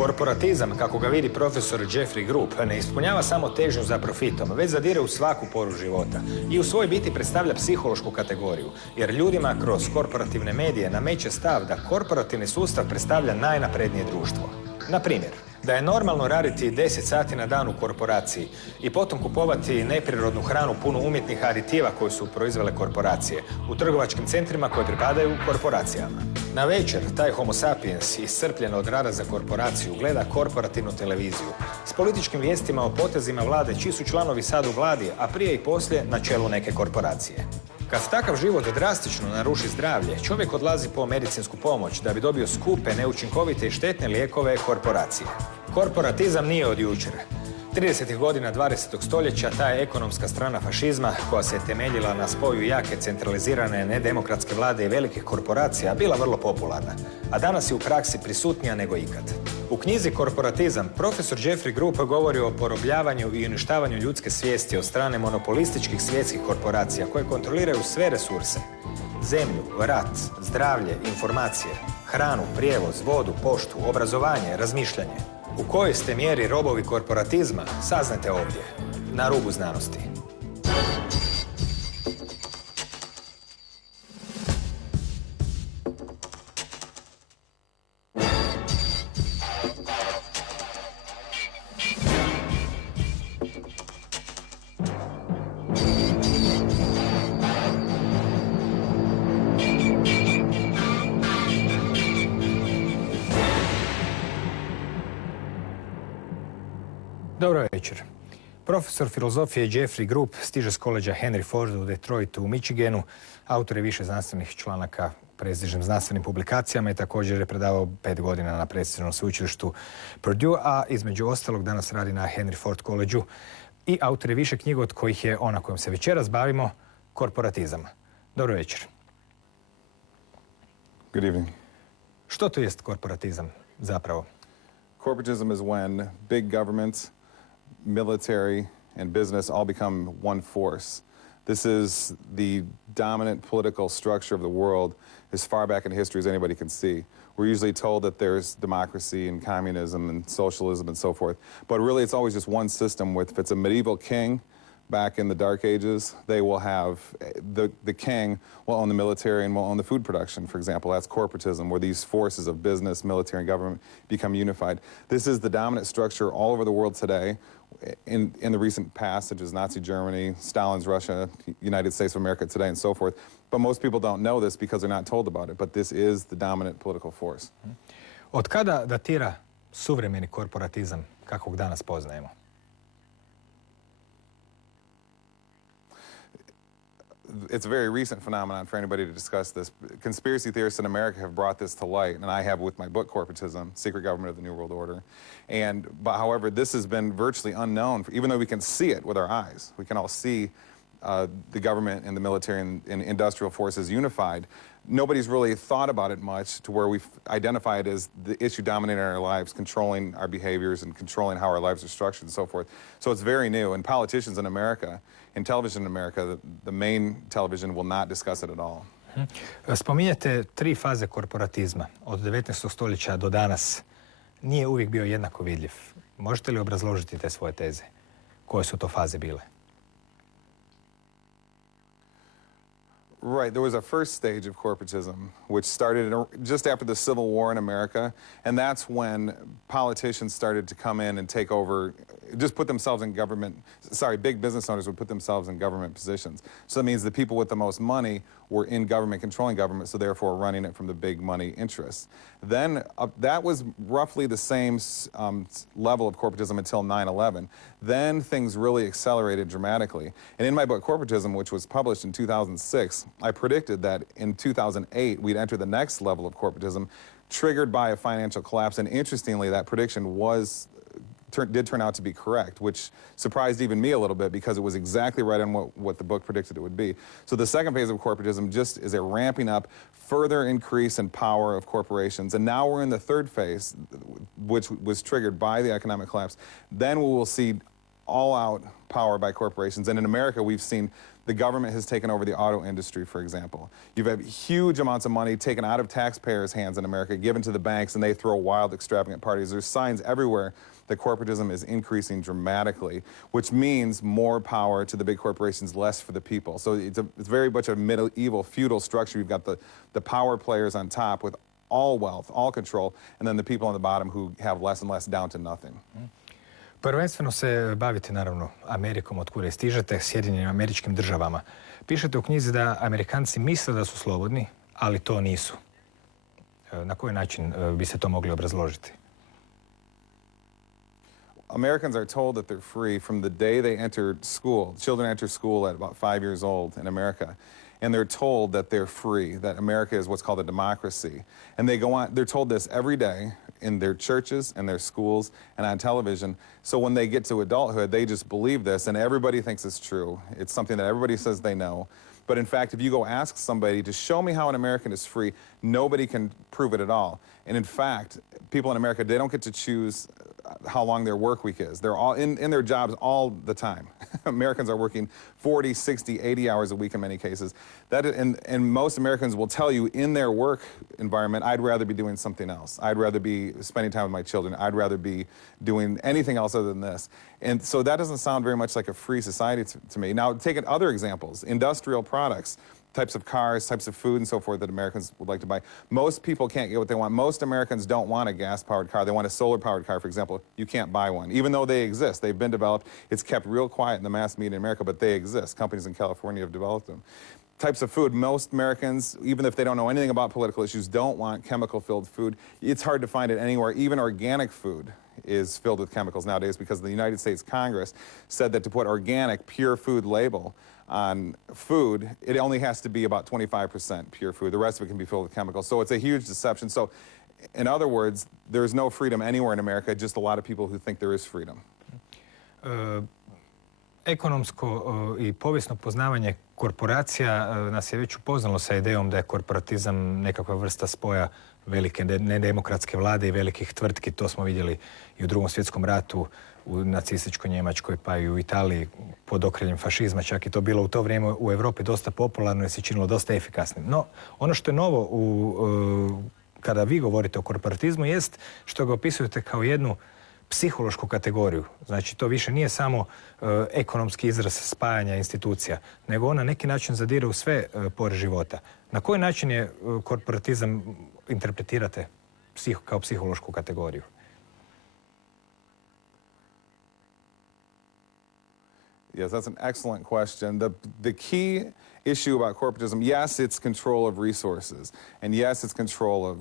Korporatizam, kako ga vidi profesor Jeffrey Grupp, ne ispunjava samo težnju za profitom, već zadire u svaku poru života i u svoj biti predstavlja psihološku kategoriju, jer ljudima kroz korporativne medije nameće stav da korporativni sustav predstavlja najnaprednije društvo. Na primjer, da je normalno raditi 10 sati na dan u korporaciji i potom kupovati neprirodnu hranu punu umjetnih aditiva koje su proizvele korporacije u trgovačkim centrima koje pripadaju korporacijama. Na večer taj homo sapiens, iscrpljen od rada za korporaciju, gleda korporativnu televiziju s političkim vijestima o potezima vlade čiji su članovi sad u vladi, a prije i poslije na čelu neke korporacije. Kad takav život drastično naruši zdravlje, čovjek odlazi po medicinsku pomoć da bi dobio skupe, neučinkovite i štetne lijekove korporacije. Korporatizam nije od jučer. 30. godina 20. stoljeća ta je ekonomska strana fašizma, koja se temeljila na spoju jake, centralizirane, nedemokratske vlade i velikih korporacija, bila vrlo popularna, a danas je u praksi prisutnija nego ikad. U knjizi Korporatizam profesor Jeffrey Grupp govori o porobljavanju i uništavanju ljudske svijesti od strane monopolističkih svjetskih korporacija koje kontroliraju sve resurse. Zemlju, rat, zdravlje, informacije, hranu, prijevoz, vodu, poštu, obrazovanje, razmišljanje. U kojoj ste mjeri robovi korporatizma, saznajte ovdje, na rubu znanosti. Dobro večer. Profesor filozofije Jeffrey Grupp stiže s koleđa Henry Ford u Detroitu u Michiganu. Autor je više znanstvenih članaka prestižnim znanstvenim publikacijama i također je predavao 5 godina na prestižnom sveučilištu Purdue, a između ostalog danas radi na Henry Ford koleđu i autor je više knjiga od kojih je ona kojom se večeras bavimo, Korporatizam. Dobro večer. Good evening. Što to jest korporatizam zapravo? Corporatism is when big governments, military, and business all become one force. This is the dominant political structure of the world as far back in history as anybody can see. We're usually told that there's democracy and communism and socialism and so forth, but really it's always just one system with, if it's a medieval king back in the Dark Ages, they will have, the king will own the military and will own the food production, for example. That's corporatism, where these forces of business, military, and government become unified. This is the dominant structure all over the world today. In the recent past, such as Nazi Germany, Stalin's Russia, United States of America today, and so forth. But most people don't know this because they're not told about it. But this is the dominant political force. Od kada datira suvremeni korporatizam kakvog danas poznajemo? It's a very recent phenomenon for anybody to discuss this. Conspiracy theorists in America have brought this to light, and I have with my book, Korporatism, Secret Government of the New World Order. But however, this has been virtually unknown, even though we can see it with our eyes. We can all see the government and the military and industrial forces unified. Nobody's really thought about it much to where we've identified it as the issue dominating our lives, controlling our behaviors and controlling how our lives are structured and so forth. So it's very new, and politicians in America, in television in America, the main television will not discuss it at all. Spominjete 3 faze korporatizma. Od 19. stoljeća do danas nije uvijek bio jednako vidljiv. Možete li obrazložiti te svoje teze? Koje su to faze bile? Right, there was a first stage of corporatism, which started just after the Civil War in America, and that's when politicians started to come in and take over, just put themselves in government, big business owners would put themselves in government positions. So that means the people with the most money were in government, controlling government, so therefore running it from the big money interests. Then that was roughly the same level of corporatism until 9/11. Then things really accelerated dramatically. And in my book, Korporatism, which was published in 2006, I predicted that in 2008 we'd enter the next level of corporatism, triggered by a financial collapse. And interestingly, that prediction did turn out to be correct, which surprised even me a little bit because it was exactly right on what the book predicted it would be. So the second phase of corporatism just is a ramping up, further increase in power of corporations. And now we're in the third phase, which was triggered by the economic collapse. Then we will see all-out power by corporations. And in America, we've seen the government has taken over the auto industry, for example. You've had huge amounts of money taken out of taxpayers' hands in America, given to the banks, and they throw wild, extravagant parties. There's signs everywhere that corporatism is increasing dramatically, which means more power to the big corporations, less for the people. So it's very much a medieval feudal structure. You've got the power players on top with all wealth, all control, and then the people on the bottom who have less and less down to nothing. Prvenstveno se bavite, naravno, Amerikom, od kuda stižete, Sjedinjenim Američkim Državama. Pišete u knjizi da Amerikanci misle da su slobodni, ali to nisu. Na koji način bi se to mogli obrazložiti? Americans are told that they're free from the day they enter school. Children enter school at about 5 years old in America. And they're told that they're free, that America is what's called a democracy. And they go on, they're told this every day in their churches and their schools and on television. So when they get to adulthood, they just believe this, and everybody thinks it's true. It's something that everybody says they know. But in fact, if you go ask somebody to show me how an American is free, nobody can prove it at all. And in fact, people in America, they don't get to choose how long their work week is. They're all in their jobs all the time. Americans are working 40, 60, 80 hours a week in many cases. And most Americans will tell you in their work environment, I'd rather be doing something else. I'd rather be spending time with my children. I'd rather be doing anything else other than this. And so that doesn't sound very much like a free society to me. Now, take other examples. Industrial products. Types of cars, types of food, and so forth that Americans would like to buy. Most people can't get what they want. Most Americans don't want a gas-powered car. They want a solar-powered car, for example. You can't buy one, even though they exist. They've been developed. It's kept real quiet in the mass media in America, but they exist. Companies in California have developed them. Types of food. Most Americans, even if they don't know anything about political issues, don't want chemical-filled food. It's hard to find it anywhere. Even organic food is filled with chemicals nowadays because the United States Congress said that to put organic, pure food label on food, it only has to be about 25% pure food. The rest of it can be filled with chemicals. So it's a huge deception. So in other words, there's no freedom anywhere in America, just a lot of people who think there is freedom. Ekonomsko i povijesno poznavanje korporacija nas je već upoznalo sa idejom da je korporatizam nekakva vrsta spoja velike nedemokratske vlade i velikih tvrtki. To smo vidjeli i u Drugom svjetskom ratu, u nacističkoj Njemačkoj, pa i u Italiji pod okriljem fašizma. Čak i to bilo u to vrijeme u Europi dosta popularno i se činilo dosta efikasnim. No, ono što je novo kada vi govorite o korporatizmu jest što ga opisujete kao jednu psihološku kategoriju. Znači, to više nije samo ekonomski izraz spajanja institucija, nego on na neki način zadire u sve pore života. Na koji način je korporatizam interpretirate kao psihološku kategoriju? Yes, that's an excellent question. The key issue about corporatism, yes, it's control of resources. And yes, it's control of,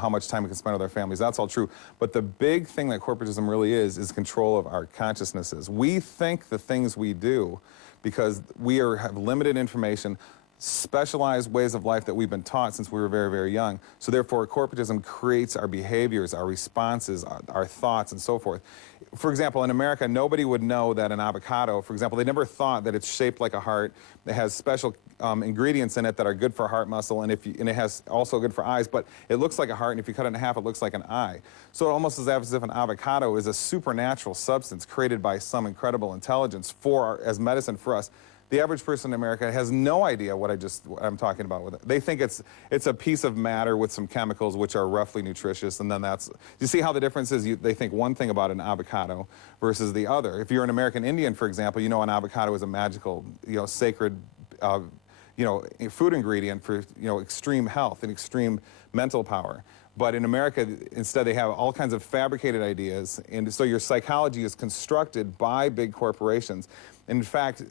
how much time we can spend with our families. That's all true. But the big thing that corporatism really is control of our consciousnesses. We think the things we do because we have limited information, specialized ways of life that we've been taught since we were very, very young. So therefore, corporatism creates our behaviors, our responses, our thoughts, and so forth. For example, in America, nobody would know that an avocado, for example, they never thought that it's shaped like a heart. It has special ingredients in it that are good for heart muscle, and it has also good for eyes, but it looks like a heart, and if you cut it in half, it looks like an eye. So it almost is as if an avocado is a supernatural substance created by some incredible intelligence as medicine for us. The average person in America has no idea what I'm talking about with it. They think it's a piece of matter with some chemicals which are roughly nutritious, and then you see how the difference is? They think one thing about an avocado versus the other. If you're an American Indian, for example, an avocado is a magical, sacred, food ingredient for, extreme health and extreme mental power. But in America, instead, they have all kinds of fabricated ideas, and so your psychology is constructed by big corporations. And in fact,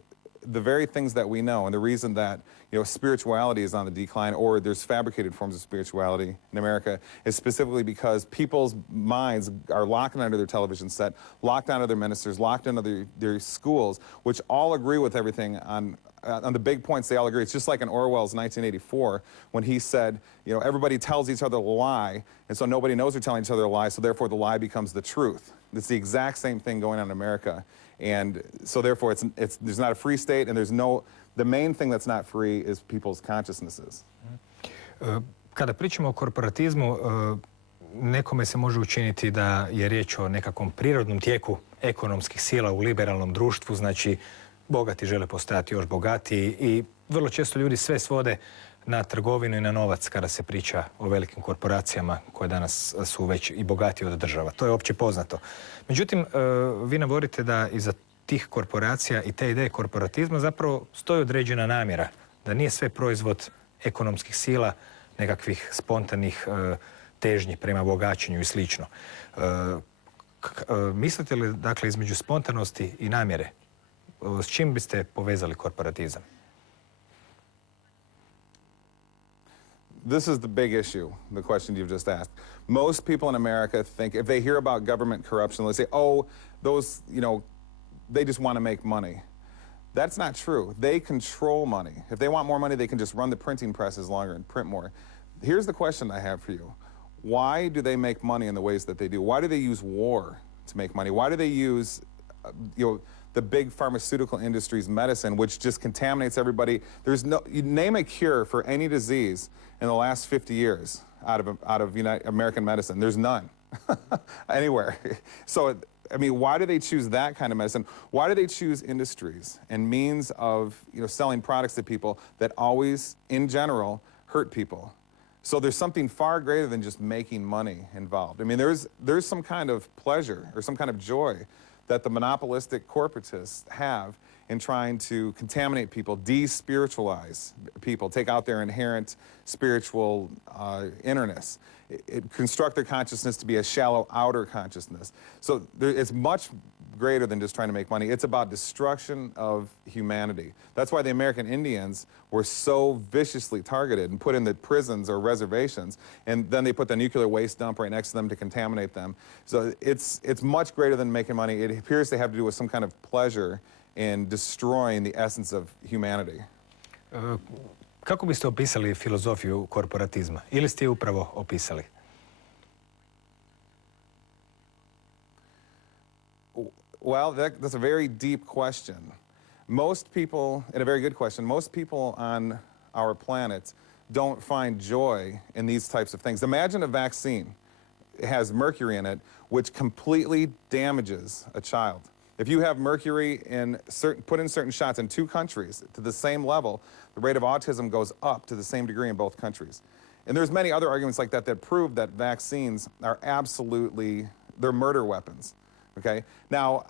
the very things that we know, and the reason that spirituality is on the decline, or there's fabricated forms of spirituality in America, is specifically because people's minds are locked under their television set, locked onto their ministers, locked into their schools, which all agree with everything on the big points. They all agree. It's just like in Orwell's 1984 when he said, everybody tells each other a lie, and so nobody knows they're telling each other a lie, so therefore the lie becomes the truth. It's the exact same thing going on in America. And so therefore there's not a free state, and the main thing that's not free is people's consciousnesses. Kada pričamo o korporatizmu, nekome se može učiniti da je riječ o nekakvom prirodnom tijeku ekonomskih sila u liberalnom društvu, znači bogati žele postajati još bogatiji i vrlo često ljudi sve svode na trgovinu i na novac kada se priča o velikim korporacijama koje danas su već i bogatije od država. To je opće poznato. Međutim, vi navodite da iza tih korporacija i te ideje korporatizma zapravo stoji određena namjera, da nije sve proizvod ekonomskih sila, nekakvih spontanih težnji prema bogaćenju i slično. Mislite li, dakle, između spontanosti i namjere, s čim biste povezali korporatizam? This is the big issue, the question you've just asked. Most people in America think, if they hear about government corruption, they say, oh, those, they just want to make money. That's not true. They control money. If they want more money, they can just run the printing presses longer and print more. Here's the question I have for you. Why do they make money in the ways that they do? Why do they use war to make money? Why do they use, the big pharmaceutical industry's medicine, which just contaminates everybody? You name a cure for any disease in the last 50 years out of American medicine. There's none anywhere. So, I mean, why do they choose that kind of medicine? Why do they choose industries and means of selling products to people that always, in general, hurt people? So there's something far greater than just making money involved. I mean, there's some kind of pleasure or some kind of joy that the monopolistic corporatists have in trying to contaminate people, de-spiritualize people, take out their inherent spiritual innerness, construct their consciousness to be a shallow outer consciousness. So it's much greater than just trying to make money. It's about destruction of humanity. That's why the American Indians were so viciously targeted and put in the prisons or reservations, and then they put the nuclear waste dump right next to them to contaminate them. So it's much greater than making money. It appears to have to do with some kind of pleasure in destroying the essence of humanity. Kako biste opisali filozofiju korporatizma? Ili ste je upravo opisali? Well, that's a very deep question. Most people, and a very good question, most people on our planet don't find joy in these types of things. Imagine a vaccine. It has mercury in it, which completely damages a child. If you have mercury put in certain shots in 2 countries to the same level, the rate of autism goes up to the same degree in both countries. And there's many other arguments like that that prove that vaccines are they're murder weapons. Okay? Now,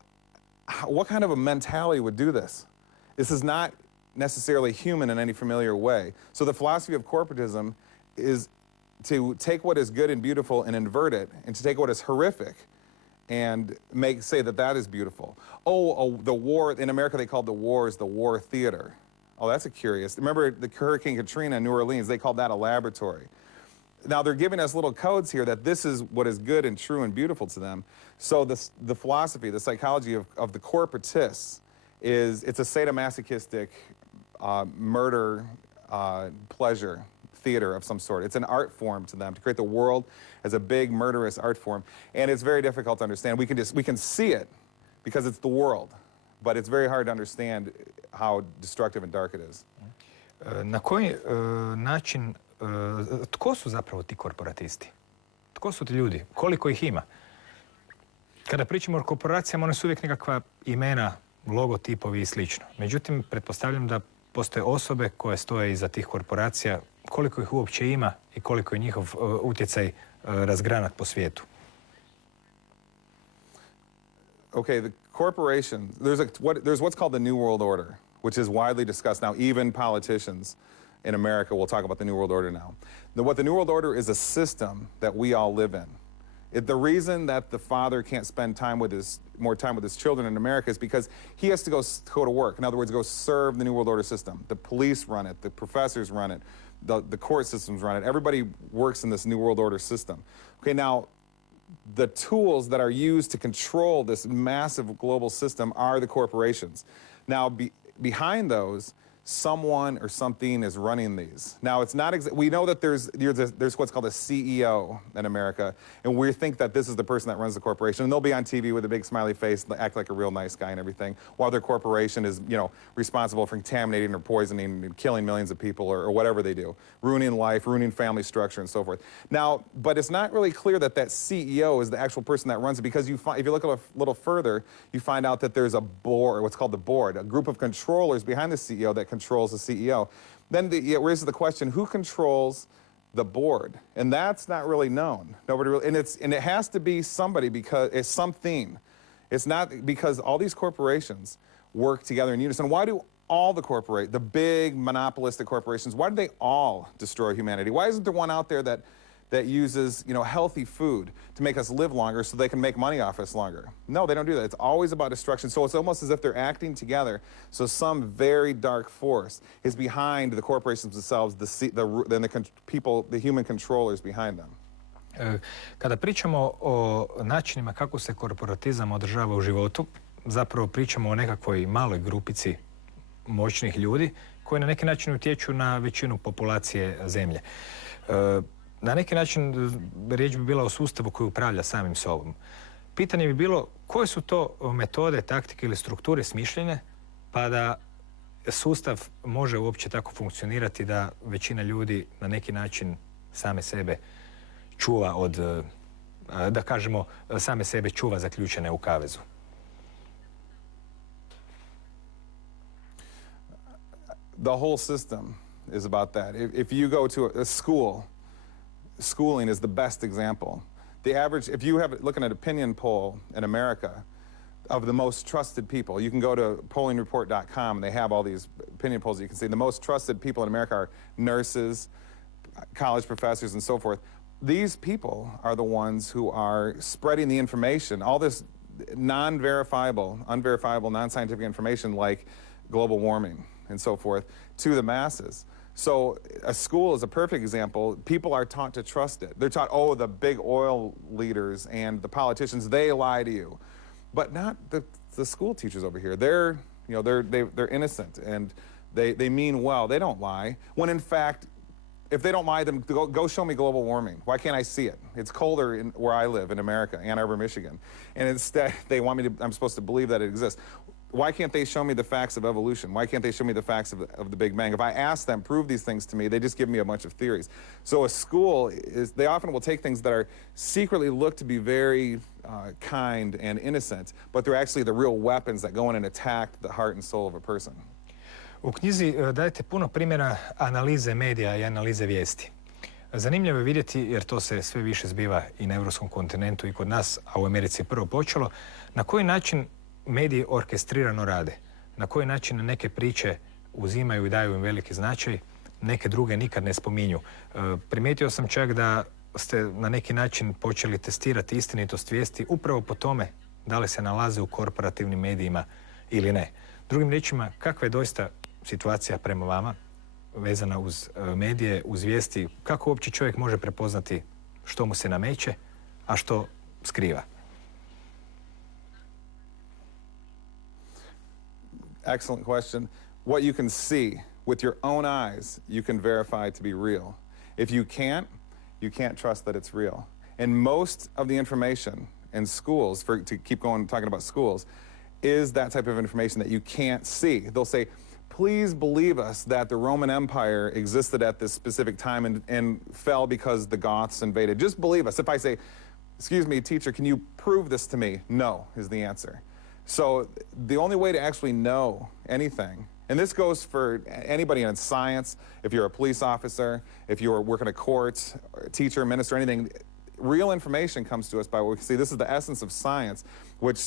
what kind of a mentality would do this? This is not necessarily human in any familiar way. So the philosophy of corporatism is to take what is good and beautiful and invert it, and to take what is horrific and say that is beautiful. The war, in America they called the wars the war theater. Oh, that's curious. Remember the Hurricane Katrina in New Orleans, they called that a laboratory. Now they're giving us little codes here that this is what is good and true and beautiful to them. So the philosophy, the psychology of the corporatists it's a sadomasochistic murder pleasure theater of some sort. It's an art form to them to create the world as a big murderous art form, and it's very difficult to understand. We can see it because it's the world, but it's very hard to understand how destructive and dark it is. Na koji način, tko su zapravo ti korporatisti? Tko su ti ljudi? Koliko ih ima? Kada pričamo o korporacijama, one su uvijek nekakva imena, logotipovi i slično. Međutim, pretpostavljam da postoje osobe koje stoje iza tih korporacija, koliko ih uopće ima i koliko je njihov utjecaj razgranat po svijetu. Okay, the corporation, there's what's called the New World Order, which is widely discussed now. Even politicians in America will talk about the New World Order now. What the New World Order is a system that we all live in. The reason that the father can't spend more time with his children in America is because he has to go to work. In other words, go serve the New World Order system. The police run it, the professors run it, the court systems run it. Everybody works in this New World Order system. Okay, now, the tools that are used to control this massive global system are the corporations. Now, behind those someone or something is running these. Now, it's not we know that there's what's called a CEO in America, and we think that this is the person that runs the corporation, and they'll be on TV with a big smiley face, act like a real nice guy and everything, while their corporation is, you know, responsible for contaminating or poisoning and killing millions of people or whatever they do, ruining life, ruining family structure, and so forth. Now, but it's not really clear that that CEO is the actual person that runs it, because if you look a little further, you find out that there's a board, what's called the board, a group of controllers behind the CEO that controls the CEO. Then it raises the question, who controls the board? And that's not really known. Nobody really, and it has to be somebody, because it's something. It's not, because all these corporations work together in unison. Why do all the big monopolistic corporations, why do they all destroy humanity? Why isn't there one out there that uses, you know, healthy food to make us live longer so they can make money off us longer? No, they don't do that. It's always about destruction. So it's almost as if they're acting together. So some very dark force is behind the corporations themselves, the human controllers behind them. Kada pričamo o načinima kako se korporatizam održava u životu, zapravo pričamo o nekakvoj maloj grupici moćnih ljudi koji na neki način utječu na većinu populacije zemlje. Na neki način riječ bi bila o sustavu koji upravlja samim sobom. Pitanje bi bilo koje su to metode, taktike ili strukture smišljene pa da sustav može uopće tako funkcionirati da većina ljudi na neki način same sebe čuva od, da kažemo, same sebe čuva zaključene u kavezu. The whole system is about that. If you go to a school, schooling is the best example. The average, if you have, looking at opinion poll in America of the most trusted people, you can go to pollingreport.com and they have all these opinion polls that you can see. The most trusted people in America are nurses, college professors, and so forth. These people are the ones who are spreading the information, all this unverifiable, non-scientific information like global warming and so forth, to the masses. So a school is a perfect example. People are taught to trust it. They're taught, oh, the big oil leaders and the politicians, they lie to you. But not the school teachers over here. They're innocent and they mean well. They don't lie. When in fact, if they don't lie, then go show me global warming. Why can't I see it? It's colder where I live in America, Ann Arbor, Michigan. And instead, I'm supposed to believe that it exists. Why can't they show me the facts of evolution? Why can't they show me the facts of the Big Bang? If I ask them, prove these things to me, they just give me a bunch of theories. So a school, they often will take things that are secretly look to be very kind and innocent, but they're actually the real weapons that go in and attack the heart and soul of a person. U knjizi dajete puno primjera analize medija i analize vijesti. Zanimljivo je vidjeti, jer to se sve više zbiva i na europskom kontinentu i kod nas, a u Americi je prvo počelo, na koji način mediji orkestrirano rade, na koji način neke priče uzimaju i daju im veliki značaj, neke druge nikad ne spominju. Primijetio sam čak da ste na neki način počeli testirati istinitost vijesti upravo po tome da li se nalaze u korporativnim medijima ili ne. Drugim riječima, kakva je doista situacija prema vama vezana uz medije, uz vijesti, kako uopće čovjek može prepoznati što mu se nameće, a što skriva? Excellent question. What you can see with your own eyes, you can verify to be real. If you can't trust that it's real. And most of the information in schools, to keep going talking about schools, is that type of information that you can't see. They'll say, please believe us that the Roman Empire existed at this specific time and fell because the Goths invaded. Just believe us. If I say, excuse me, teacher, can you prove this to me? No, is the answer. So the only way to actually know anything, and this goes for anybody in science, if you're a police officer, if you're working at courts, a teacher, minister, anything, real information comes to us by what we can see. This is the essence of science, which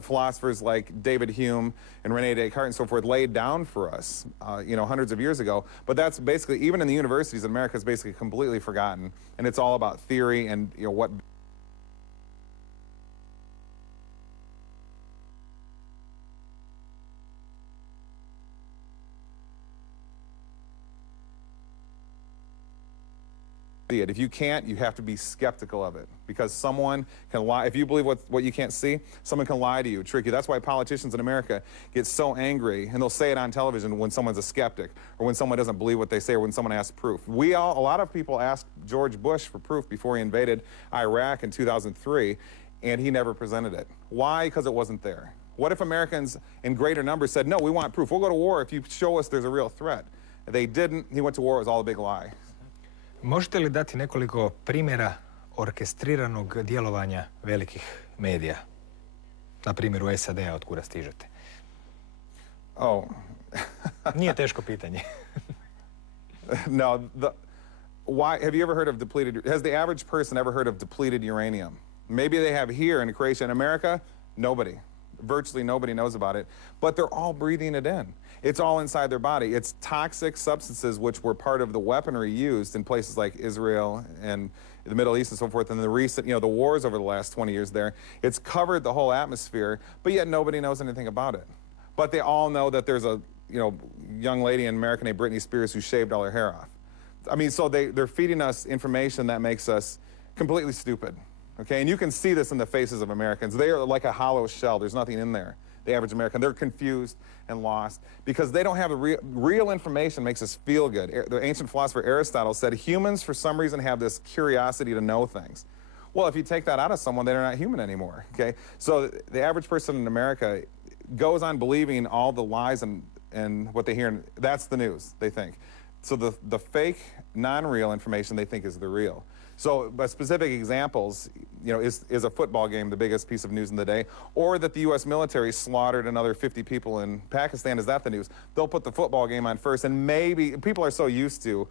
philosophers like David Hume and René Descartes and so forth laid down for us, hundreds of years ago. But that's basically, even in the universities in America, it's basically completely forgotten. And it's all about theory and what... see it. If you can't, you have to be skeptical of it, because someone can lie. If you believe what you can't see, someone can lie to you, trick you. That's why politicians in America get so angry, and they'll say it on television when someone's a skeptic, or when someone doesn't believe what they say, or when someone asks proof. A lot of people asked George Bush for proof before he invaded Iraq in 2003, and he never presented it. Why? Because it wasn't there. What if Americans in greater numbers said, no, we want proof. We'll go to war if you show us there's a real threat. They didn't. He went to war. It was all a big lie. Možete li dati nekoliko primjera orkestriranog djelovanja velikih medija? Na primjer u SAD-a od kuda stižete. Oh. Nije teško pitanje. No. Why? Have you ever heard of depleted? Has the average person ever heard of depleted uranium? Maybe they have here in Croatia. In America, nobody. Virtually nobody knows about it, but they're all breathing it in. It's all inside their body. It's toxic substances which were part of the weaponry used in places like Israel and the Middle East and so forth, and the recent, the wars over the last 20 years there. It's covered the whole atmosphere, but yet nobody knows anything about it. But they all know that there's a, young lady in America named Britney Spears who shaved all her hair off. I mean, so they're feeding us information that makes us completely stupid. Okay, and you can see this in the faces of Americans. They are like a hollow shell. There's nothing in there. The average American, they're confused and lost because they don't have the real information makes us feel good. The ancient philosopher Aristotle said humans, for some reason, have this curiosity to know things. Well, if you take that out of someone, they're not human anymore, okay? So the average person in America goes on believing all the lies and what they hear, and that's the news, they think. So the fake, non-real information they think is the real. So, by specific examples, is a football game the biggest piece of news in the day, or that the U.S. military slaughtered another 50 people in Pakistan? Is that the news? They'll put the football game on first, and maybe people are so used to,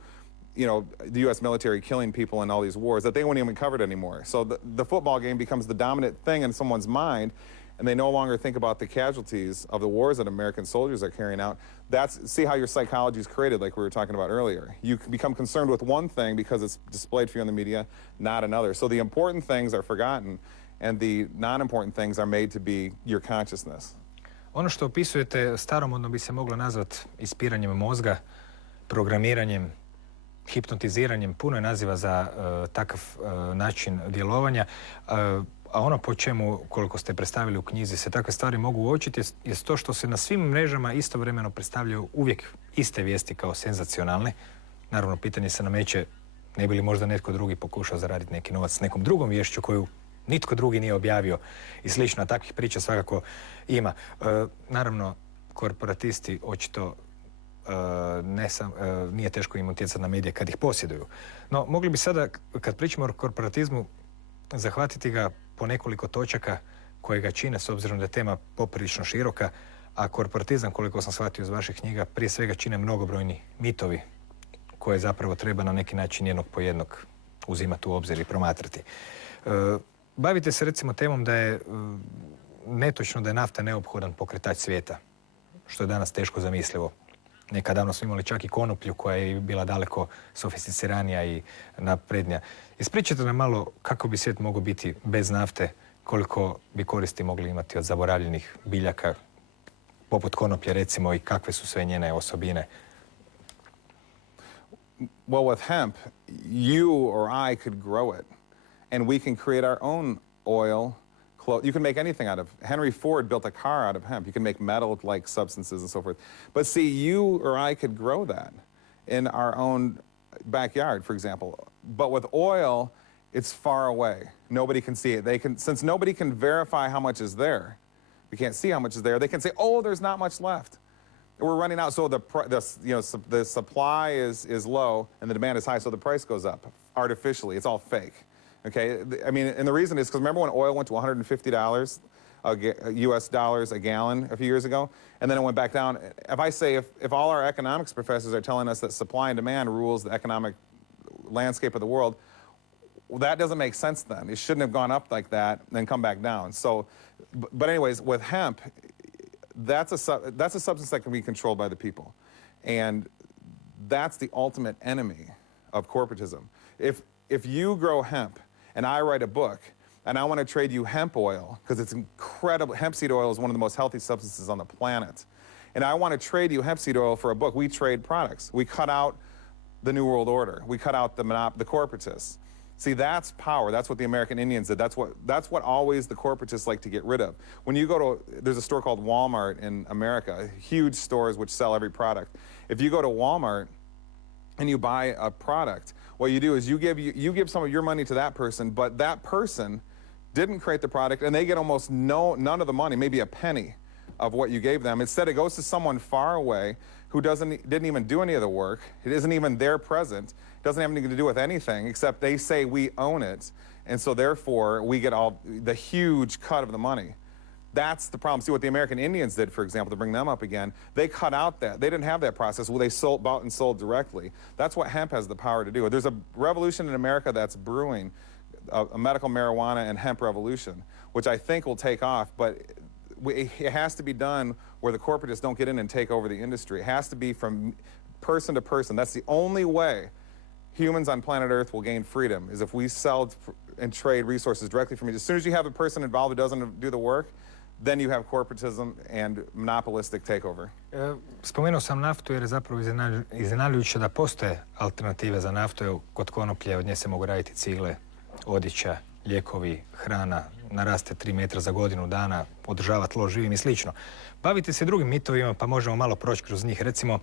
the U.S. military killing people in all these wars that they won't even cover it anymore. So the football game becomes the dominant thing in someone's mind, and they no longer think about the casualties of the wars that American soldiers are carrying out. See how your psychology is created, like we were talking about earlier. You become concerned with one thing because it's displayed for you in the media, not another. So the important things are forgotten, and the non-important things are made to be your consciousness. Ono što opisujete staromodno bi se moglo nazvati ispiranjem mozga, programiranjem, hipnotiziranjem. Puno je naziva za takav način djelovanja. A ono po čemu, koliko ste predstavili u knjizi, se takve stvari mogu uočiti je to što se na svim mrežama istovremeno predstavljaju uvijek iste vijesti kao senzacionalne. Naravno, pitanje se nameće, ne bi li možda netko drugi pokušao zaraditi neki novac s nekom drugom viješću koju nitko drugi nije objavio i slično. Takvih priča svakako ima. Naravno, korporatisti očito nije teško im utjecati na medije kad ih posjeduju. No, mogli bi sada, kad pričamo o korporatizmu, zahvatiti ga po nekoliko točaka koje ga čine, s obzirom da je tema poprilično široka, a korporatizam, koliko sam shvatio iz vaših knjiga, prije svega čine mnogobrojni mitovi koje zapravo treba na neki način jednog po jednog uzimati u obzir i promatrati. Bavite se recimo temom da je netočno da je nafta neophodan pokretač svijeta, što je danas teško zamislivo. Nekad davno smo imali čak i konoplju koja je bila daleko sofisticiranija i naprednija. Ispričajte nam malo kako bi svijet mogao biti bez nafte, koliko bi koristi mogli imati od zaboravljenih biljaka, poput konoplje recimo, i kakve su sve njene osobine. Well, with hemp, you or I could grow it, and we can create our own oil. You can make anything out of. Henry Ford built a car out of hemp. You can make metal-like substances and so forth. But see, you or I could grow that in our own backyard, for example. But with oil, it's far away. Nobody can see it. Since nobody can verify how much is there, we can't see how much is there. They can say, "Oh, there's not much left. We're running out." So the supply is low and the demand is high, so the price goes up artificially. It's all fake. Okay, I mean, and the reason is because remember when oil went to $150 US dollars a gallon a few years ago, and then it went back down. If I say if all our economics professors are telling us that supply and demand rules the economic landscape of the world, well, that doesn't make sense then. It shouldn't have gone up like that and then come back down. So, but anyways, with hemp, that's a substance that can be controlled by the people, and that's the ultimate enemy of corporatism. If you grow hemp, and I write a book, and I want to trade you hemp oil, because it's incredible. Hemp seed oil is one of the most healthy substances on the planet. And I want to trade you hemp seed oil for a book. We trade products. We cut out the New World Order. We cut out the corporatists. See, that's power. That's what the American Indians did. That's what always the corporatists like to get rid of. When you go to, there's a store called Walmart in America, huge stores which sell every product. If you go to Walmart and you buy a product, what you do is you give some of your money to that person, but that person didn't create the product, and they get almost none of the money, maybe a penny of what you gave them. Instead, it goes to someone far away who didn't even do any of the work. It isn't even their present. It doesn't have anything to do with anything, except they say we own it, and so therefore we get all the huge cut of the money. That's the problem. See what the American Indians did, for example, to bring them up again, they cut out that. They didn't have that process. Well, they bought and sold directly. That's what hemp has the power to do. There's a revolution in America that's brewing, a medical marijuana and hemp revolution, which I think will take off, but it has to be done where the corporatists don't get in and take over the industry. It has to be from person to person. That's the only way humans on planet Earth will gain freedom, is if we sell and trade resources directly from each. As soon as you have a person involved who doesn't do the work, then you have corporatism and monopolistic takeover. Spomenuo sam naftu jer je zapravo iznenađujuće da postoje alternative za naftu. Evo, kod konoplje od nje se mogu raditi cigle, odjeća, lijekovi, hrana, naraste 3 metra za godinu dana, održava tlo živim i slično. Bavite se drugim mitovima, pa možemo malo proći kroz njih. Recimo,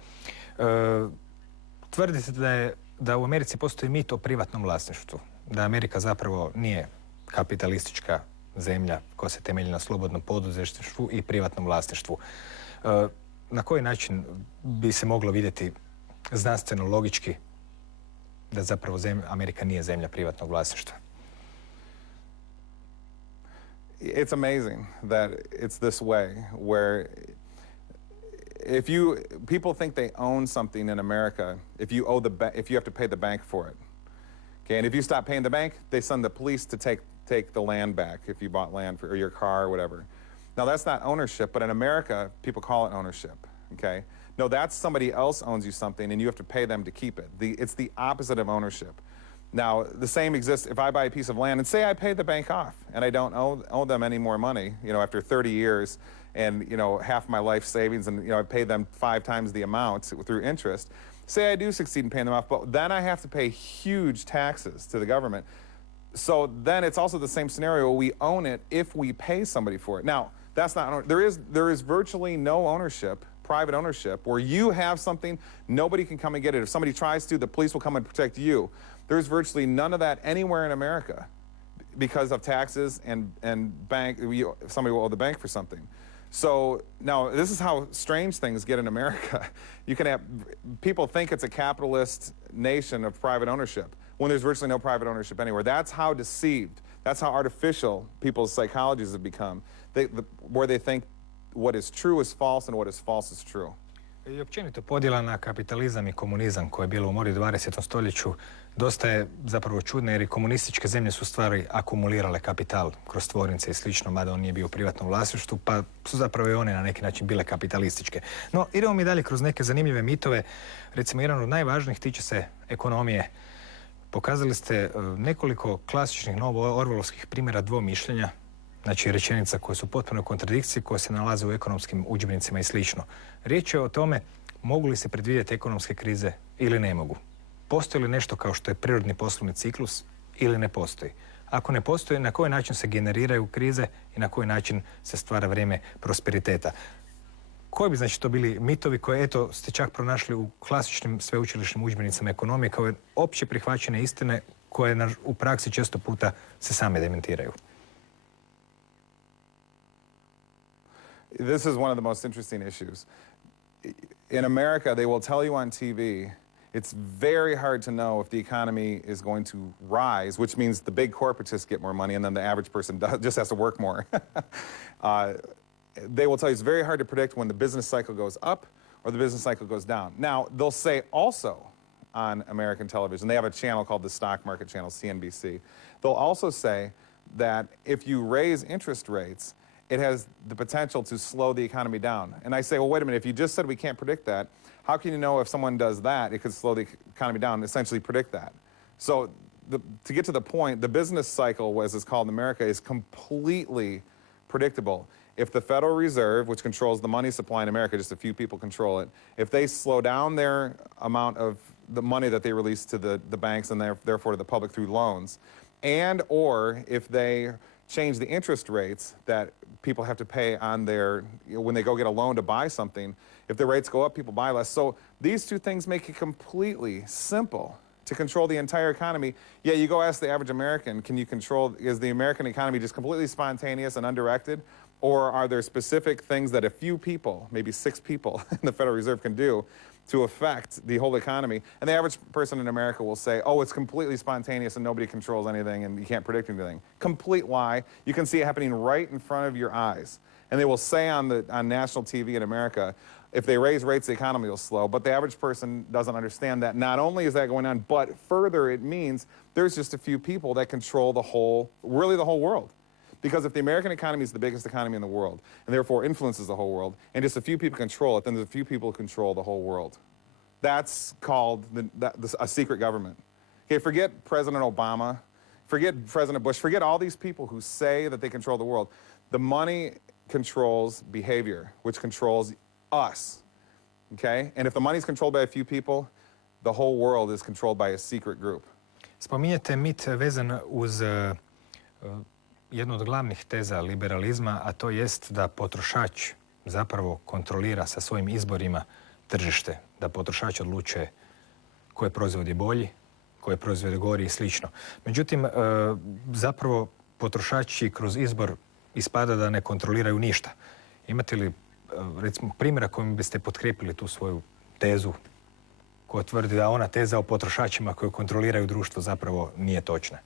tvrdite da u Americi postoji mit o privatnom vlasništvu. Da Amerika zapravo nije kapitalistička zemlja koja se temelji na slobodnom poduzetništvu i privatnom vlasništvu. Na koji način bi se moglo vidjeti znanstveno, logički, da zapravo Amerika nije zemlja privatnog vlasništva? It's amazing that it's this way, where people think they own something in America if you have to pay the bank for it. Okay, and if you stop paying the bank, they send the police to take the land back if you bought land or your car or whatever. Now that's not ownership, but in America, people call it ownership. Okay, no, that's somebody else owns you something and you have to pay them to keep it. It's the opposite of ownership. Now, the same exists if I buy a piece of land and say I pay the bank off and I don't owe them any more money, after 30 years and, half my life savings and, I pay them 5 times the amount through interest. Say I do succeed in paying them off, but then I have to pay huge taxes to the government. So then it's also the same scenario. We own it if we pay somebody for it. Now, that's not, there is virtually no ownership, private ownership, where you have something, nobody can come and get it. If somebody tries to, the police will come and protect you. There's virtually none of that anywhere in America because of taxes and bank. Somebody will owe the bank for something. So now this is how strange things get in America. You can have people think it's a capitalist nation of private ownership when there's virtually no private ownership anywhere. That's how deceived, that's how artificial people's psychologies have become, where they think what is true is false and what is false is true. I općenito podjela na kapitalizam i komunizam koja je bila u mori u 20. stoljeću dosta je zapravo čudna jer i komunističke zemlje su stvari akumulirale kapital kroz tvornice i slično, mada on nije bio u privatnom vlasništvu, pa su zapravo i one na neki način bile kapitalističke. No, idemo mi dalje kroz neke zanimljive mitove. Recimo, jedan od najvažnijih tiče se ekonomije. Pokazali ste nekoliko klasičnih novo-orvelovskih primjera dvomišljenja, znači rečenica koje su potpuno u kontradikciji, koje se nalaze u ekonomskim udžbenicima i slično. Riječ je o tome mogu li se predvidjeti ekonomske krize ili ne mogu. Postoji li nešto kao što je prirodni poslovni ciklus ili ne postoji? Ako ne postoji, na koji način se generiraju krize i na koji način se stvara vrijeme prosperiteta? Koji bi znači to bili mitovi koje eto ste čak pronašli u klasičnim sveučilišnim udžbenicama ekonomije kao opće prihvaćene istine koje u praksi često puta se same dementiraju? This is one of the most interesting issues. In America, they will tell you on TV, it's very hard to know if the economy is going to rise, which means the big corporatists get more money and then the average person just has to work more. They will tell you it's very hard to predict when the business cycle goes up or the business cycle goes down. Now, they'll say also on American television, they have a channel called the Stock Market Channel, CNBC. They'll also say that if you raise interest rates, it has the potential to slow the economy down. And I say, well, wait a minute, if you just said we can't predict that, how can you know if someone does that, it could slow the economy down and essentially predict that? So to get to the point, the business cycle, as it's called in America, is completely predictable. If the Federal Reserve, which controls the money supply in America, just a few people control it, if they slow down their amount of the money that they release to the banks and therefore to the public through loans, and or if they change the interest rates that people have to pay on their, when they go get a loan to buy something, if the rates go up, people buy less. So these two things make it completely simple to control the entire economy. Yeah, you go ask the average American, can you control, is the American economy just completely spontaneous and undirected? Or are there specific things that a few people, maybe 6 people in the Federal Reserve can do to affect the whole economy? And the average person in America will say, oh, it's completely spontaneous and nobody controls anything and you can't predict anything. Complete lie. You can see it happening right in front of your eyes. And they will say on national TV in America, if they raise rates, the economy will slow. But the average person doesn't understand that. Not only is that going on, but further it means there's just a few people that control the whole, really the whole world. Because if the American economy is the biggest economy in the world, and therefore influences the whole world, and just a few people control it, then there's a few people who control the whole world. That's called a secret government. Okay, forget President Obama, forget President Bush, forget all these people who say that they control the world. The money controls behavior, which controls us, okay? And if the money is controlled by a few people, the whole world is controlled by a secret group. Spominjete mit vezan uz jednu od glavnih teza liberalizma, a to jest da potrošač zapravo kontrolira sa svojim izborima tržište, da potrošač odlučuje koji proizvod je bolji, koji proizvod je gori i slično. Međutim, zapravo potrošači kroz izbor ispada da ne kontroliraju ništa. Imate li, recimo, primjera kojim biste potkrijepili tu svoju tezu koja tvrdi da ona teza o potrošačima koji kontroliraju društvo zapravo nije točna?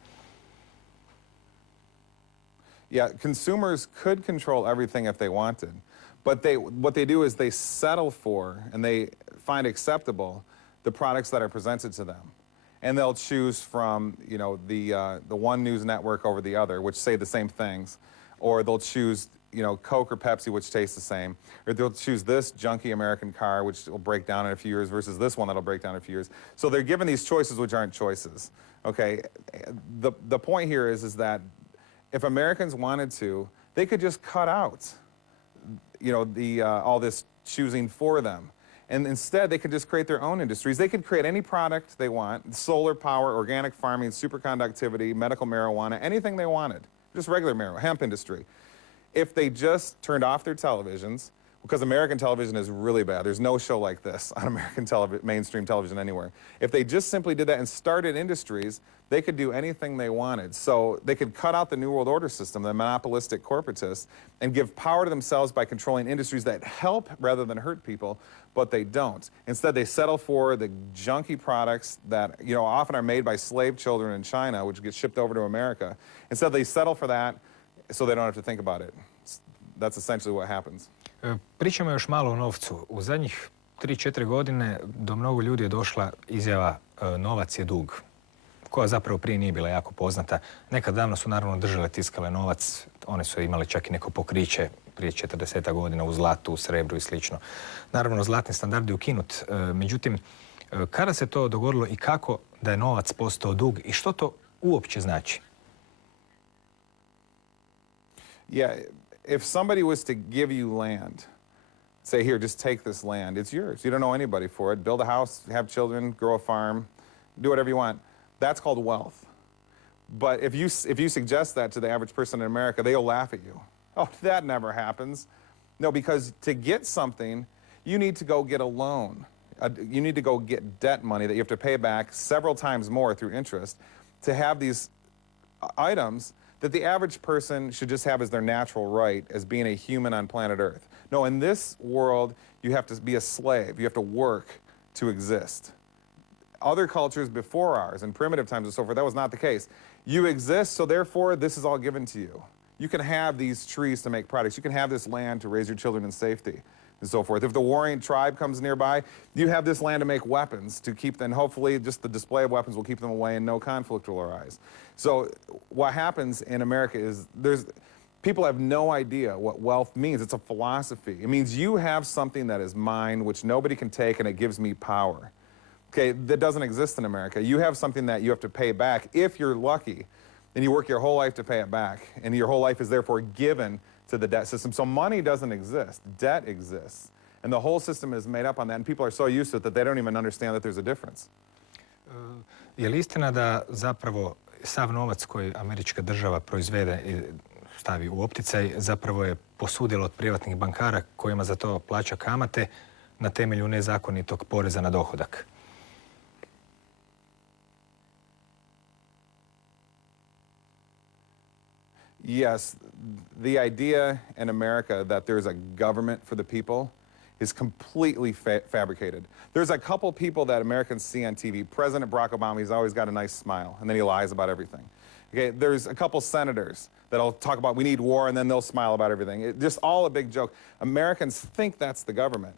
Yeah, consumers could control everything if they wanted, but what they do is they settle for and they find acceptable the products that are presented to them. And they'll choose from, you know, the one news network over the other, which say the same things, or they'll choose, you know, Coke or Pepsi, which tastes the same, or they'll choose this junky American car, which will break down in a few years, versus this one that'll break down in a few years. So they're given these choices which aren't choices. Okay, the point here is that if Americans wanted to, they could just cut out, you know, all this choosing for them. And instead, they could just create their own industries. They could create any product they want, solar power, organic farming, superconductivity, medical marijuana, anything they wanted, just regular marijuana, hemp industry. If they just turned off their televisions, because American television is really bad. There's no show like this on American mainstream television anywhere. If they just simply did that and started industries, they could do anything they wanted. So they could cut out the New World Order system, the monopolistic corporatists, and give power to themselves by controlling industries that help rather than hurt people, but they don't. Instead, they settle for the junky products that, you know, often are made by slave children in China, which get shipped over to America. Instead, they settle for that so they don't have to think about it. That's essentially what happens. Pričamo još malo o novcu. U zadnjih 3-4 godine do mnogo ljudi je došla izjava novac je dug, koja zapravo prije nije bila jako poznata. Nekad davno su naravno države tiskale novac, one su imali čak i neko pokriće prije 40 godina u zlatu, u srebru i slično. Naravno, zlatni standard je ukinut. Međutim, kada se to dogodilo i kako da je novac postao dug i što to uopće znači? Yeah. If somebody was to give you land, say, here, just take this land, it's yours. You don't know anybody for it. Build a house, have children, grow a farm, do whatever you want. That's called wealth. But if you suggest that to the average person in America, they'll laugh at you. Oh, that never happens. No, because to get something, you need to go get a loan. You need to go get debt money that you have to pay back several times more through interest to have these items that the average person should just have as their natural right as being a human on planet Earth. No, in this world, you have to be a slave. You have to work to exist. Other cultures before ours, in primitive times and so forth, that was not the case. You exist, so therefore, this is all given to you. You can have these trees to make products. You can have this land to raise your children in safety and so forth. If the warring tribe comes nearby, you have this land to make weapons to keep them, hopefully just the display of weapons will keep them away and no conflict will arise. So what happens in America is people have no idea what wealth means. It's a philosophy. It means you have something that is mine, which nobody can take, and it gives me power. Okay, that doesn't exist in America. You have something that you have to pay back if you're lucky, and you work your whole life to pay it back, and your whole life is therefore given to the debt system. So money doesn't exist. Debt exists. And the whole system is made up on that, and people are so used to it that they don't even understand that there's a difference. Je li istina da zapravo sav novac koji američka država proizvede i stavi u opticaj zapravo je posudilo od privatnih bankara kojima za to plaća kamate na temelju nezakonitog poreza na dohodak? Yes, the idea in America that there's a government for the people is completely fabricated. There's a couple people that Americans see on TV. President Barack Obama, he's always got a nice smile, and then he lies about everything. Okay, there's a couple senators that'll talk about we need war, and then they'll smile about everything. Just all a big joke. Americans think that's the government,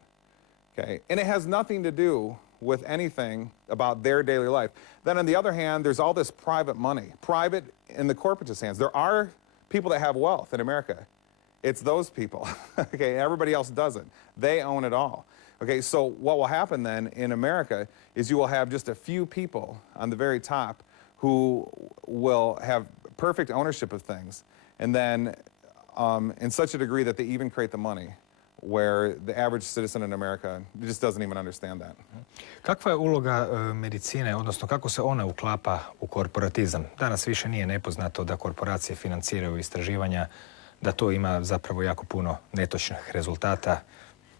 okay? And it has nothing to do with anything about their daily life. Then on the other hand, there's all this private money, private in the corporatist hands. There are people that have wealth in America. It's those people, okay? Everybody else doesn't. They own it all. Okay, so what will happen then in America is you will have just a few people on the very top who will have perfect ownership of things, and then in such a degree that they even create the money, where the average citizen in America just doesn't even understand that. Kakva je uloga medicine, odnosno kako se ona uklapa u korporatizam? Danas više nije nepoznato da korporacije financiraju istraživanja, da to ima zapravo jako puno netočnih rezultata,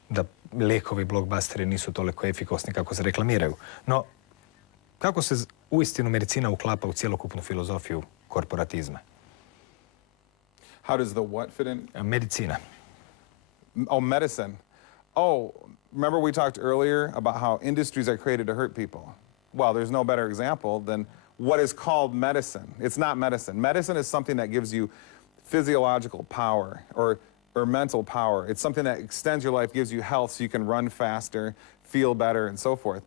da lijekovi blockbusteri nisu toliko efikasni kako se reklamiraju. No, kako se uistinu medicina uklapa u cjelokupnu filozofiju korporatizma? How does the what fit in? Medicina. Oh, medicine. Oh, remember we talked earlier about how industries are created to hurt people? Well, there's no better example than what is called medicine. It's not medicine. Medicine is something that gives you physiological power or mental power. It's something that extends your life, gives you health so you can run faster, feel better, and so forth.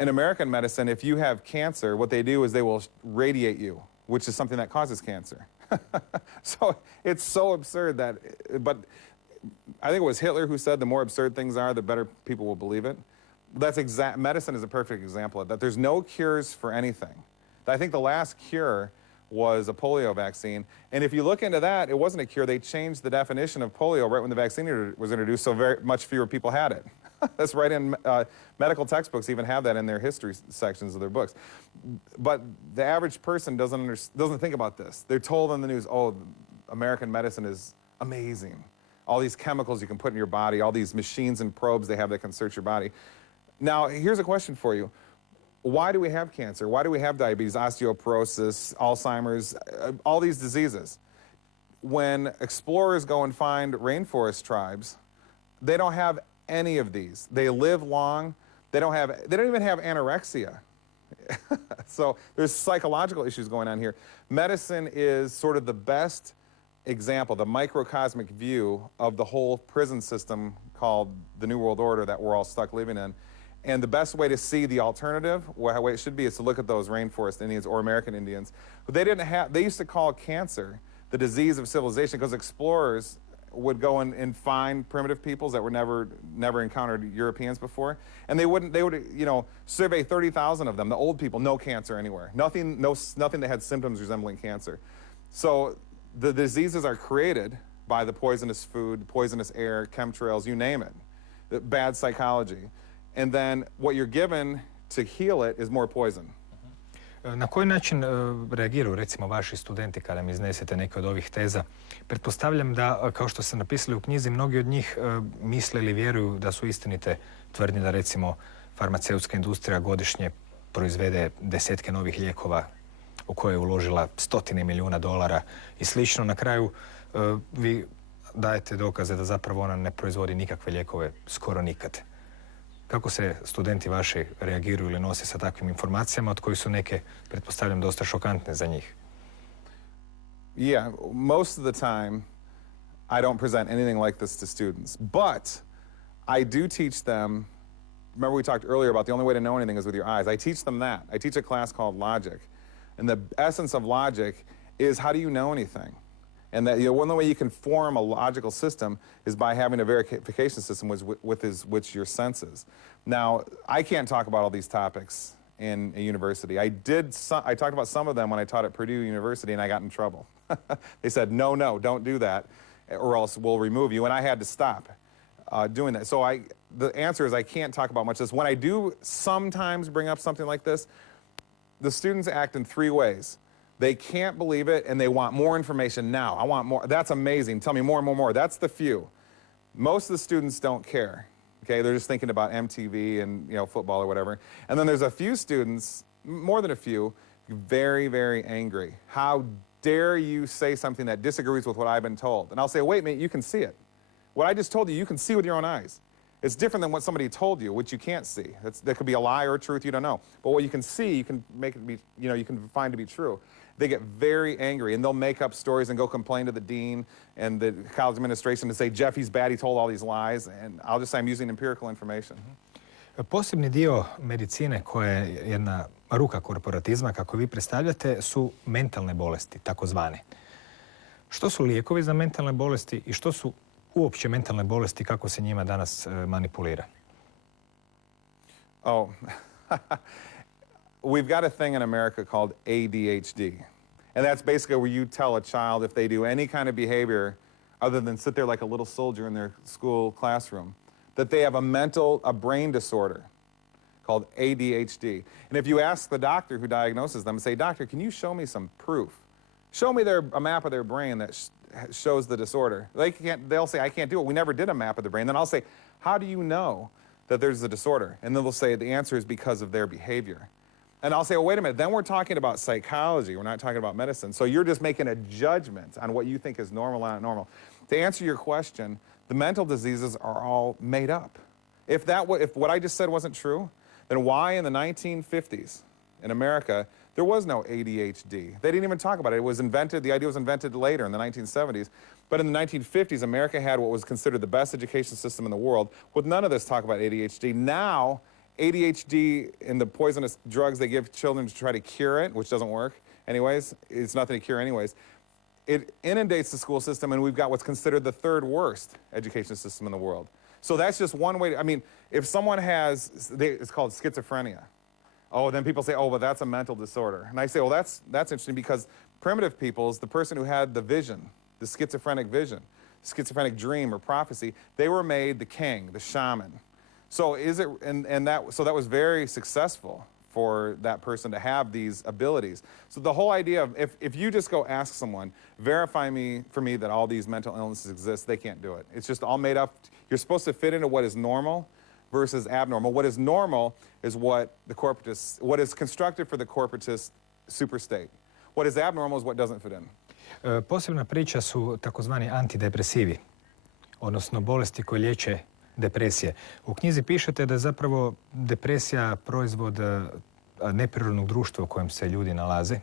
In American medicine, if you have cancer, what they do is they will radiate you, which is something that causes cancer. So it's so absurd that, but I think it was Hitler who said the more absurd things are, the better people will believe it. Medicine is a perfect example of that. There's no cures for anything. I think the last cure was a polio vaccine. And if you look into that, it wasn't a cure. They changed the definition of polio right when the vaccine was introduced, so very much fewer people had it. That's right in medical textbooks even have that in their history sections of their books. But the average person doesn't think about this. They're told on the news, oh, American medicine is amazing. All these chemicals you can put in your body, all these machines and probes they have that can search your body. Now, here's a question for you. Why do we have cancer? Why do we have diabetes, osteoporosis, Alzheimer's, all these diseases? When explorers go and find rainforest tribes, they don't have any of these. They live long. They don't even have anorexia. So there's psychological issues going on here. Medicine is sort of the best example, the microcosmic view of the whole prison system called the New World Order that we're all stuck living in. And the best way to see the alternative, the way it should be, is to look at those rainforest Indians or American Indians. But they used to call cancer the disease of civilization because explorers would go and find primitive peoples that were never encountered Europeans before. And they would, survey 30,000 of them, the old people, no cancer anywhere. Nothing that had symptoms resembling cancer. So the diseases are created by the poisonous food, poisonous air, chemtrails, you name it, bad psychology. And then what you're given to heal it is more poison. Na koji način reagiraju recimo vaši studenti kada mi iznesete neke od ovih teza? Pretpostavljam da, kao što ste napisali u knjizi, mnogi od njih misle ili vjeruju da su istinite tvrdnje da recimo farmaceutska industrija godišnje proizvede desetke novih lijekova u koje je uložila stotine milijuna dolara i slično. Na kraju vi dajete dokaze da zapravo ona ne proizvodi nikakve lijekove skoro nikad. Kako se studenti vaši reagiraju ili nose sa takvim informacijama, od kojih su neke, pretpostavljam, dosta šokantne za njih? Yeah, most of the time I don't present anything like this to students, but I do teach them, remember we talked earlier about the only way to know anything is with your eyes. I teach them that. I teach a class called Logic. And the essence of logic is how do you know anything? And that one way you can form a logical system is by having a verification system with your senses. Now, I can't talk about all these topics in a university. I talked about some of them when I taught at Purdue University, and I got in trouble. They said, no, don't do that, or else we'll remove you. And I had to stop doing that. So the answer is I can't talk about much of this. When I do sometimes bring up something like this, the students act in three ways. They can't believe it, and they want more information now. I want more. That's amazing. Tell me more and more and more. That's the few. Most of the students don't care. Okay, they're just thinking about MTV and football or whatever. And then there's a few students, more than a few, very, very angry. How dare you say something that disagrees with what I've been told? And I'll say, wait a minute, you can see it. What I just told you, you can see with your own eyes. It's different than what somebody told you, which you can't see. That could be a lie or a truth, you don't know. But what you can see, you can make it be, you can find to be true. They get very angry, and they'll make up stories and go complain to the dean and the college administration and say, Jeff, he's bad, he told all these lies, and I'll just say I'm using empirical information. Posebni dio medicine koja je jedna ruka korporatizma, kako vi predstavljate, su mentalne bolesti, takozvane. Što su lijekovi za mentalne bolesti i što su uopće mentalne bolesti, kako se njima danas manipulira? Oh, we've got a thing in America called ADHD. And that's basically where you tell a child if they do any kind of behavior other than sit there like a little soldier in their school classroom, that they have a brain disorder called ADHD. And if you ask the doctor who diagnoses them, say, doctor, can you show me some proof? Show me a map of their brain that shows the disorder. They'll say, I can't do it. We never did a map of the brain. Then I'll say, how do you know that there's a disorder? And then they'll say the answer is because of their behavior. And I'll say, oh, wait a minute, then we're talking about psychology. We're not talking about medicine. So you're just making a judgment on what you think is normal and not normal. To answer your question, the mental diseases are all made up. If what I just said wasn't true, then why in the 1950s in America there was no ADHD? They didn't even talk about it. It was invented, the idea was invented later in the 1970s. But in the 1950s, America had what was considered the best education system in the world with none of this talk about ADHD. Now, ADHD and the poisonous drugs they give children to try to cure it, which doesn't work anyways, it's nothing to cure anyways, it inundates the school system, and we've got what's considered the third worst education system in the world. So that's just one way. I mean, if someone has, it's called schizophrenia. Oh, then people say, oh, well, that's a mental disorder. And I say, well, that's interesting because primitive peoples, the person who had the vision, the schizophrenic vision, schizophrenic dream or prophecy, they were made the king, the shaman. So that was very successful for that person to have these abilities. So the whole idea of if you just go ask someone, verify for me that all these mental illnesses exist, they can't do it. It's just all made up. You're supposed to fit into what is normal versus abnormal. What is normal is what is constructed for the corporatist superstate. What is abnormal is what doesn't fit in. Posebna priča su takozvani antidepresivi, odnosno bolesti koje liječe depresije. U knjizi pišete da je zapravo depresija proizvod neprirodnog društva u kojem se ljudi nalaze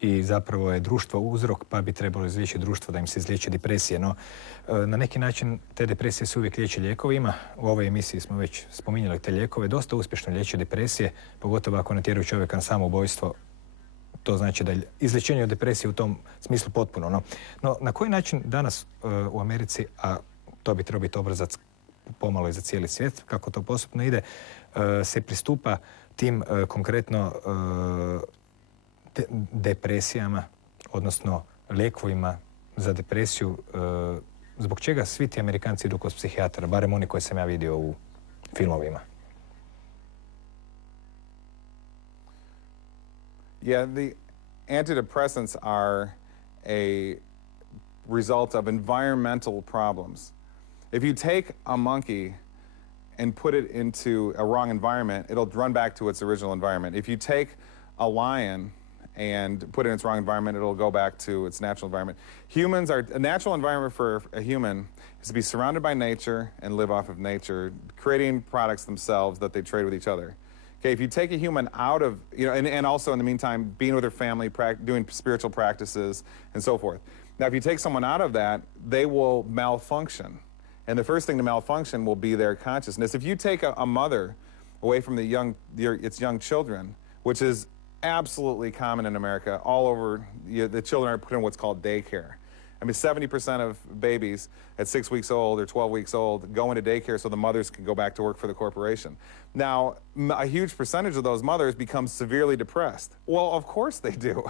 i zapravo je društvo uzrok, pa bi trebalo izliječiti društvo da im se izliječi depresije. No, na neki način te depresije se uvijek liječe lijekovima. U ovoj emisiji smo već spominjali te lijekove. Dosta uspješno liječe depresije, pogotovo ako natjeraju čovjeka na samoubojstvo. To znači da je izliječenje od depresije u tom smislu potpuno. No, na koji način danas u Americi, a to bi trebao biti obrazac pomalo i za cijeli svijet, kako to postupno ide, se pristupa tim konkretno depresijama, odnosno lijekovima za depresiju, zbog čega svi ti Amerikanci idu kod psihijatara, barem oni koje sam ja vidio u filmovima? Yeah, the antidepressants are a result of environmental problems. If you take a monkey and put it into a wrong environment, it'll run back to its original environment. If you take a lion and put it in its wrong environment, it'll go back to its natural environment. A natural environment for a human is to be surrounded by nature and live off of nature, creating products themselves that they trade with each other. Okay, if you take a human out of, and also in the meantime, being with their family, doing spiritual practices, and so forth. Now, if you take someone out of that, they will malfunction. And the first thing to malfunction will be their consciousness. If you take a mother away from its young children, which is absolutely common in America, all over, the children are put in what's called daycare. I mean, 70% of babies at 6 weeks old or 12 weeks old go into daycare so the mothers can go back to work for the corporation. Now, a huge percentage of those mothers become severely depressed. Well, of course they do.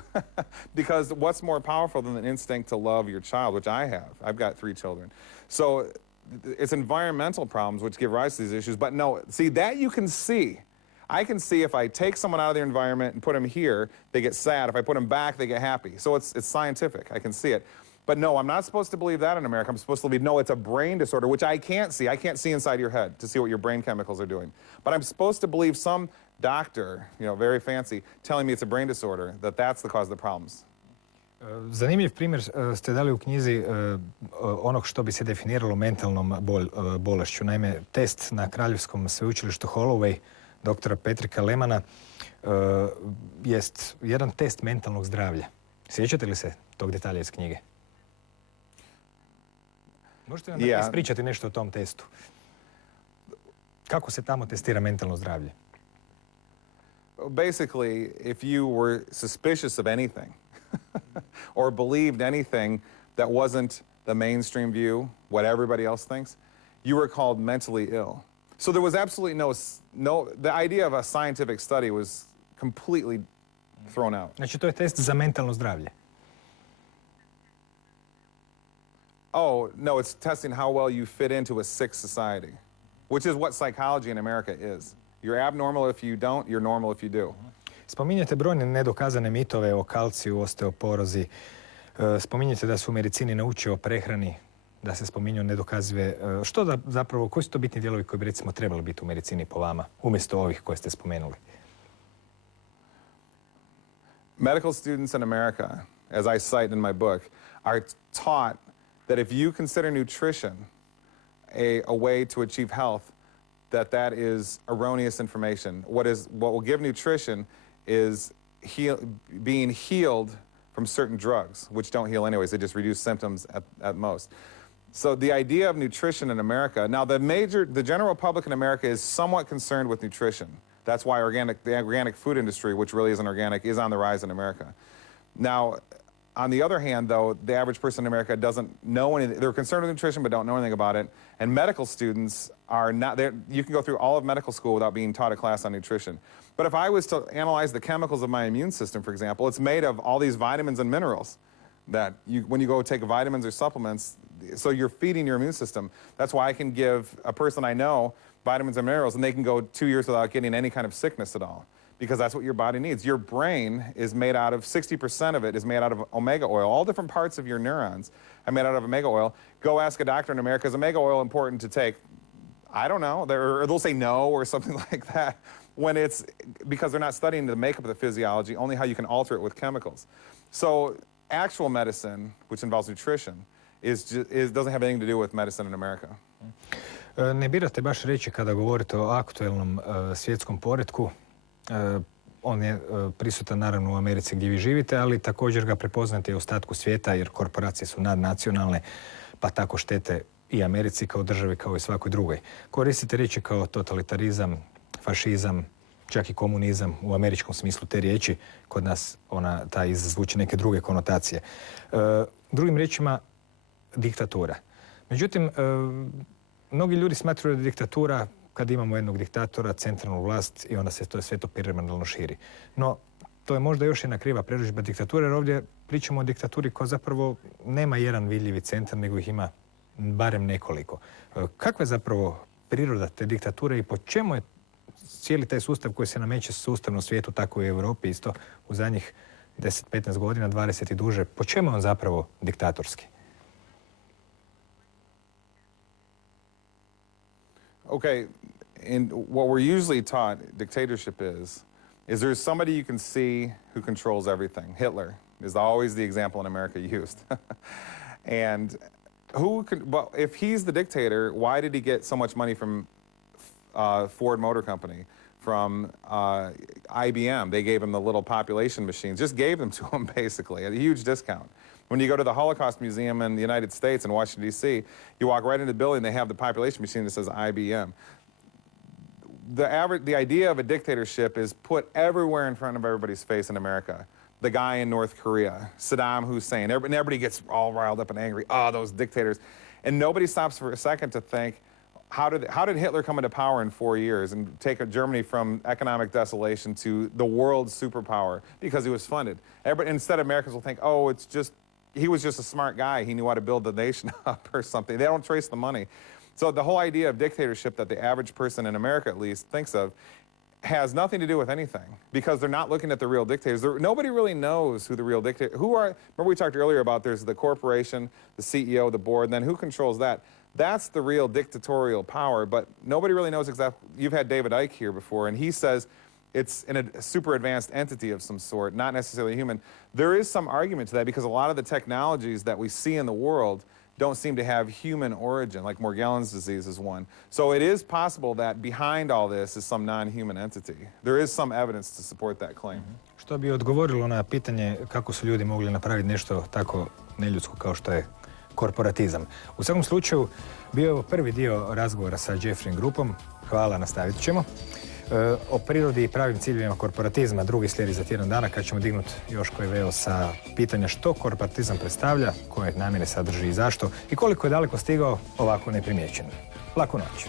Because what's more powerful than the instinct to love your child, which I have. I've got 3 children. So it's environmental problems which give rise to these issues. But no, see, that you can see. I can see if I take someone out of their environment and put them here, they get sad. If I put them back, they get happy. So it's scientific. I can see it. But no, I'm not supposed to believe that in America. I'm supposed to believe, no, it's a brain disorder, which I can't see. I can't see inside your head to see what your brain chemicals are doing. But I'm supposed to believe some doctor, you know, very fancy, telling me it's a brain disorder, that's the cause of the problems. Zanimljiv primjer ste dali u knjizi onog što bi se definiralo mentalnom bolešću. Naime, test na Kraljevskom sveučilištu Holloway, doktora Patricka Lemana, jest jedan test mentalnog zdravlja. Sjećate li se tog detalja iz knjige? Možete nam ispričati nešto o tom testu? Kako se tamo testira mentalno zdravlje? Basically, if you were suspicious of anything or believed anything that wasn't the mainstream view, what everybody else thinks, you were called mentally ill. So there was absolutely the idea of a scientific study was completely thrown out. Znači, to je test za mentalno zdravlje. Oh, no, it's testing how well you fit into a sick society, which is what psychology in America is. You're abnormal if you don't, you're normal if you do. Spominjete brojne nedokazane mitove o kalciju, osteoporozi. Spominjete da se u medicini nauči o prehrani, da se spominju nedokazive. Koji su to bitni dijelovi koji bi recimo trebali biti u medicini po vama, umjesto ovih koje ste spomenuli? Medical students in America, as I cite in my book, are taught that if you consider nutrition a way to achieve health, that is erroneous information. What will give nutrition is being healed from certain drugs, which don't heal anyways. They just reduce symptoms at most. So the idea of nutrition in America, now the general public in America is somewhat concerned with nutrition. That's why the organic food industry, which really isn't organic, is on the rise in America. Now, on the other hand, though, the average person in America doesn't know anything. They're concerned with nutrition but don't know anything about it. And medical students are not there. You can go through all of medical school without being taught a class on nutrition. But if I was to analyze the chemicals of my immune system, for example, it's made of all these vitamins and minerals that when you go take vitamins or supplements, so you're feeding your immune system. That's why I can give a person I know vitamins and minerals and they can go 2 years without getting any kind of sickness at all, because that's what your body needs. Your brain is made out of, 60% of it is made out of omega oil. All different parts of your neurons are made out of omega oil. Go ask a doctor in America, is omega oil important to take? I don't know. Or they'll say no or something like that, when it's because they're not studying the makeup of the physiology, only how you can alter it with chemicals. So actual medicine, which involves nutrition, doesn't have anything to do with medicine in America. Ne birate baš reći kada govorite o aktuelnom svjetskom poretku. On je prisutan naravno u Americi gdje vi živite, ali također ga prepoznate i u ostatku svijeta jer korporacije su nadnacionalne, pa tako štete i Americi kao državi kao i svakoj drugoj. Koristite riječi kao totalitarizam, fašizam, čak i komunizam u američkom smislu te riječi. Kod nas ta izvuče neke druge konotacije. Drugim riječima, diktatura. Međutim, mnogi ljudi smatraju da je diktatura kad imamo jednog diktatora, centralnu vlast i onda se to sve to piramidalno širi. No, to je možda još jedna kriva prerudžba diktature, jer ovdje pričamo o diktaturi koja zapravo nema jedan vidljivi centar, nego ih ima barem nekoliko. Kakva je zapravo priroda te diktature i po čemu je cijeli taj sustav koji se nameće sustavno svijetu, tako i u Europi isto u zadnjih 10-15 godina, 20 i duže, po čemu je on zapravo diktatorski? Okay, and what we're usually taught dictatorship is there's somebody you can see who controls everything. Hitler is always the example in America used. And if he's the dictator, why did he get so much money from Ford Motor Company, from IBM? They gave him the little population machines, just gave them to him basically at a huge discount. When you go to the Holocaust Museum in the United States in Washington, D.C., you walk right into the building, they have the population machine that says IBM. The idea of a dictatorship is put everywhere in front of everybody's face in America. The guy in North Korea, Saddam Hussein, everybody gets all riled up and angry. Oh, those dictators. And nobody stops for a second to think, how did Hitler come into power in 4 years and take Germany from economic desolation to the world superpower? Because he was funded. Instead, Americans will think, oh, he was just a smart guy. He knew how to build the nation up or something. They don't trace the money. So the whole idea of dictatorship that the average person in America, at least, thinks of has nothing to do with anything because they're not looking at the real dictators. Nobody really knows who the real dictators are. Remember we talked earlier about there's the corporation, the CEO, the board, and then who controls that? That's the real dictatorial power, but nobody really knows exactly. You've had David Icke here before, and he says it's in a super advanced entity of some sort, not necessarily human. There is some argument to that because a lot of the technologies that we see in the world don't seem to have human origin, like Morgellons disease is one. So it is possible that behind all this is some non-human entity. There is some evidence to support that claim. Što bi odgovorilo na pitanje kako su ljudi mogli napraviti nešto tako neljudsko kao što je korporatizam. U svakom slučaju, bio je ovo prvi dio razgovora sa Jeffreyem Gruppom. Hvala, nastavit ćemo. O prirodi i pravim ciljevima korporatizma drugi slijedi za tjedan dana kad ćemo dignuti još koji veo sa pitanja što korporatizam predstavlja, koje namjere sadrži i zašto i koliko je daleko stigao ovako neprimjećeno. Laku noć.